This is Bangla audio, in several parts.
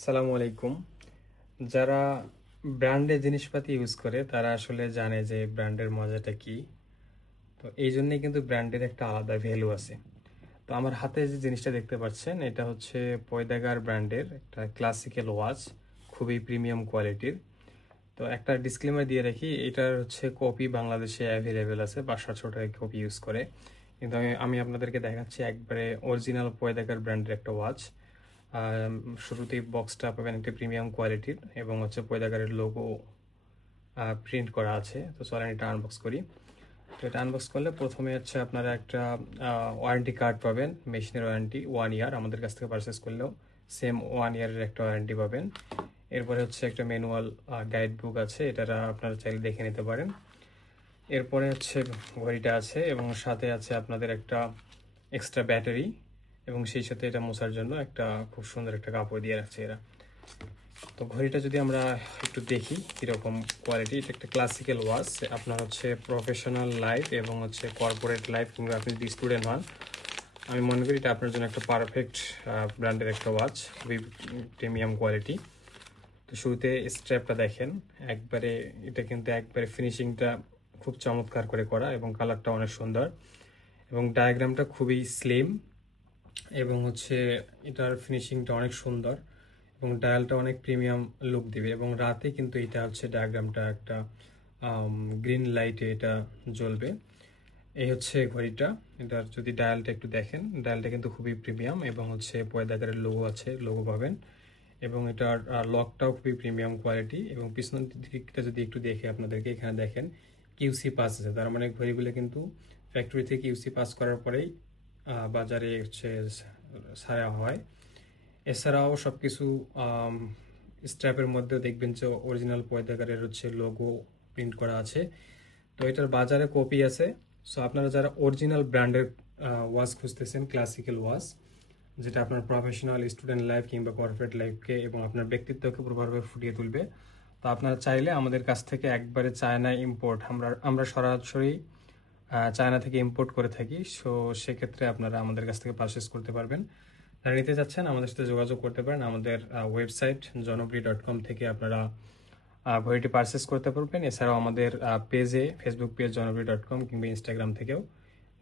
আসসালামু আলাইকুম। যারা ব্র্যান্ডের জিনিসপাতি ইউজ করে তারা আসলে জানে যে ব্র্যান্ডের মজাটা কি। তো এই জন্যই কিন্তু ব্র্যান্ডের একটা আলাদা ভ্যালু আছে। তো আমার হাতে যে জিনিসটা দেখতে পাচ্ছেন এটা হচ্ছে পয়দাগার ব্র্যান্ডের একটা ক্লাসিক্যাল ওয়াচ, খুবই প্রিমিয়াম কোয়ালিটির। তো একটা ডিসক্লেমার দিয়ে রাখি, এটার হচ্ছে কপি বাংলাদেশে অ্যাভেলেবেল আছে, 500 টাকা কপি ইউজ করে। কিন্তু আমি আপনাদেরকে দেখাচ্ছি একবারে অরিজিনাল পয়দাগার ব্র্যান্ডের একটা ওয়াচ। শুরুতেই বক্সটা পাবেন একটা প্রিমিয়াম কোয়ালিটির এবং হচ্ছে পয়দাগারের লোগো প্রিন্ট করা আছে। তো চলেন এটা আনবক্স করি। তো এটা আনবক্স করলে প্রথমে হচ্ছে আপনারা একটা ওয়ারেন্টি কার্ড পাবেন, মেশিনের ওয়ারেন্টি 1 ইয়ার। আমাদের কাছ থেকে পারচেস করলেও সেম 1 ইয়ারের একটা ওয়ারেন্টি পাবেন। এরপরে হচ্ছে একটা ম্যানুয়াল গাইড বুক আছে, এটা আপনারা চাইলে দেখে নিতে পারেন। এরপরে হচ্ছে ঘড়িটা আছে এবং সাথে আছে আপনাদের একটা এক্সট্রা ব্যাটারি এবং সেই সাথে এটা মোছার জন্য একটা খুব সুন্দর একটা কাপড় দিয়ে রাখছে এরা। তো ঘড়িটা যদি আমরা একটু দেখি কীরকম কোয়ালিটি, এটা একটা ক্লাসিক্যাল ওয়াচ। আপনার হচ্ছে প্রফেশনাল লাইফ এবং হচ্ছে কর্পোরেট লাইফ কিংবা আপনি যদি স্টুডেন্ট হন, আমি মনে করি এটা আপনার জন্য একটা পারফেক্ট ব্র্যান্ডের একটা ওয়াচ, খুবই প্রিমিয়াম কোয়ালিটি। তো শুরুতে স্ট্র্যাপটা দেখেন, একবারে এটা কিন্তু একবারে ফিনিশিংটা খুব চমৎকার করে করা এবং কালারটা অনেক সুন্দর এবং ডায়াগ্রামটা খুবই স্লিম এবং হচ্ছে এটার ফিনিশিংটা অনেক সুন্দর এবং ডায়ালটা অনেক প্রিমিয়াম লুক দিবে। এবং রাতে কিন্তু এটা হচ্ছে ডায়াগ্রামটা একটা গ্রিন লাইটে এটা জ্বলবে। এই হচ্ছে ঘড়িটা। এটার যদি ডায়ালটা একটু দেখেন, ডায়ালটা কিন্তু খুবই প্রিমিয়াম এবং হচ্ছে পয়দাগারের লোগো আছে, লোগো পাবেন এবং এটার লকটাও খুবই প্রিমিয়াম কোয়ালিটি। এবং পিছনের দিকটা যদি একটু দেখে আপনাদেরকে, এখানে দেখেন কিউসি পাস আছে, তার মানে ঘড়িগুলো কিন্তু ফ্যাক্টরি থেকে কিউসি পাস করার পরেই বাজারে হচ্ছে ছাড়া হয়। এছাড়াও সব কিছু স্ট্র্যাপের মধ্যেও দেখবেন যে অরিজিনাল পয়দাগারের হচ্ছে লোগো প্রিন্ট করা আছে। তো এটার বাজারে কপি আছে। সো আপনারা যারা অরিজিনাল ব্র্যান্ডের ওয়াচ খুঁজতেছেন, ক্লাসিক্যাল ওয়াচ, যেটা আপনার প্রফেশনাল স্টুডেন্ট লাইফ কিংবা কর্পোরেট লাইফকে এবং আপনার ব্যক্তিত্বকে পুরোপুরি ফুটিয়ে তুলবে, তো আপনারা চাইলে আমাদের কাছ থেকে একবারে চায়না ইম্পোর্ট, আমরা সরাসরি চায়না থেকে ইম্পোর্ট করে থাকি। সো সেক্ষেত্রে আপনারা আমাদের কাছ থেকে পারচেস করতে পারবেন। যারা নিতে চাচ্ছেন আমাদের সাথে যোগাযোগ করতে পারেন। আমাদের ওয়েবসাইট জনপ্রিয়.com থেকে আপনারা ঘড়িটি পারচেস করতে পারবেন। এছাড়াও আমাদের পেজে, ফেসবুক পেজ জনপ্রিয়.com কিংবা ইনস্টাগ্রাম থেকেও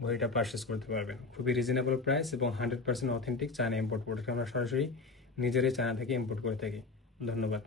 ঘড়িটা পারচেস করতে পারবেন। খুবই রিজনেবল প্রাইস এবং 100% অথেন্টিক চায়না ইম্পোর্ট প্রোডাক্ট আমরা সরাসরি নিজেরাই চায়না থেকে ইম্পোর্ট করে থাকি। ধন্যবাদ।